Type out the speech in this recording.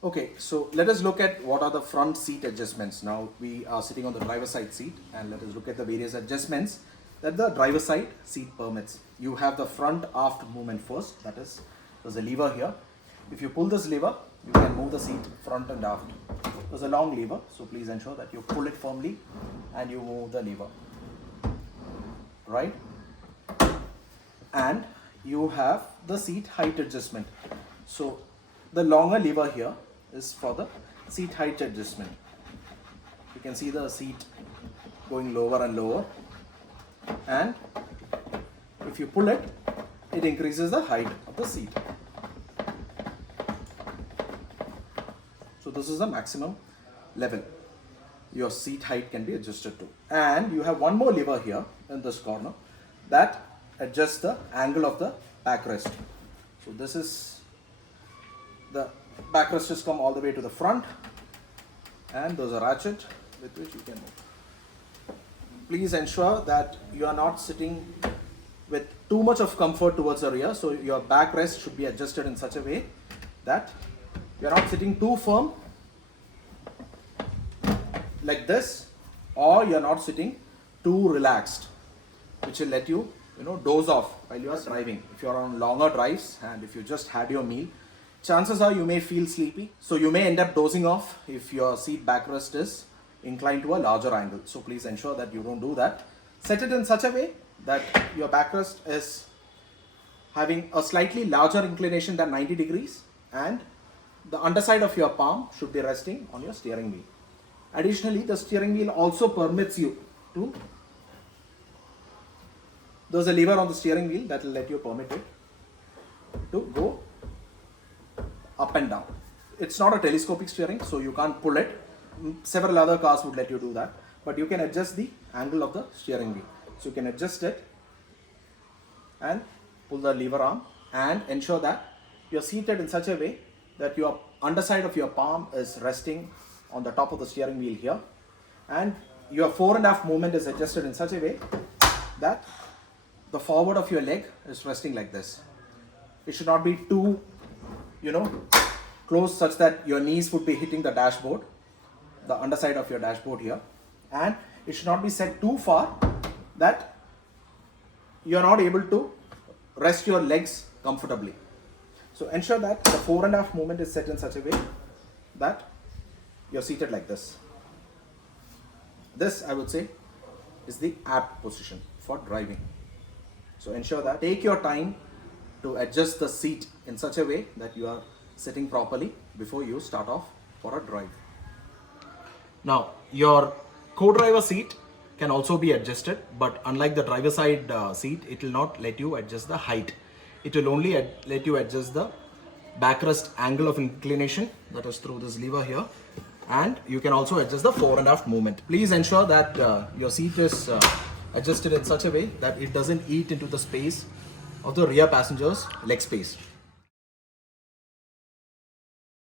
Okay, so let us look at what are the front seat adjustments. Now we are sitting on the driver's side seat, and let us look at the various adjustments that the driver's side seat permits. You have the front aft movement first, that is, there's a lever here. If you pull this lever, you can move the seat front and aft. There's a long lever, so please ensure that you pull it firmly and you move the lever, right? And you have the seat height adjustment. So the longer lever here is for the seat height adjustment. You can see the seat going lower and lower, and if you pull it, it increases the height of the seat. So this is the maximum level your seat height can be adjusted to. And you have one more lever here in this corner that adjusts the angle of the backrest. So this is the backrest has come all the way to the front, and there's a ratchet with which you can move. Please ensure that you are not sitting with too much of comfort towards the rear, so your backrest should be adjusted in such a way that you are not sitting too firm like this, or you are not sitting too relaxed, which will let you doze off while you are driving. If you are on longer drives and if you just had your meal, chances are you may feel sleepy, so you may end up dozing off if your seat backrest is inclined to a larger angle. So please ensure that you don't do that. Set it in such a way that your backrest is having a slightly larger inclination than 90 degrees, and the underside of your palm should be resting on your steering wheel. Additionally, the steering wheel also permits you to, there's a lever on the steering wheel that will let you permit it to go up and down. It's not a telescopic steering, so you can't pull it. Several other cars would let you do that, but you can adjust the angle of the steering wheel. So you can adjust it and pull the lever arm, and ensure that you're seated in such a way that your underside of your palm is resting on the top of the steering wheel here, and your fore and aft movement is adjusted in such a way that the forward of your leg is resting like this. It should not be too close, such that your knees would be hitting the dashboard, the underside of your dashboard here, and it should not be set too far that you are not able to rest your legs comfortably. So ensure that the fore and aft movement is set in such a way that you're seated like this. This, I would say, is the apt position for driving. So ensure that, take your time to adjust the seat in such a way that you are sitting properly before you start off for a drive. Now, your co-driver seat can also be adjusted, but unlike the driver side seat, it will not let you adjust the height. It will only let you adjust the backrest angle of inclination, that is through this lever here, and you can also adjust the fore and aft movement. Please ensure that your seat is adjusted in such a way that it doesn't eat into the space of the rear passenger's leg space.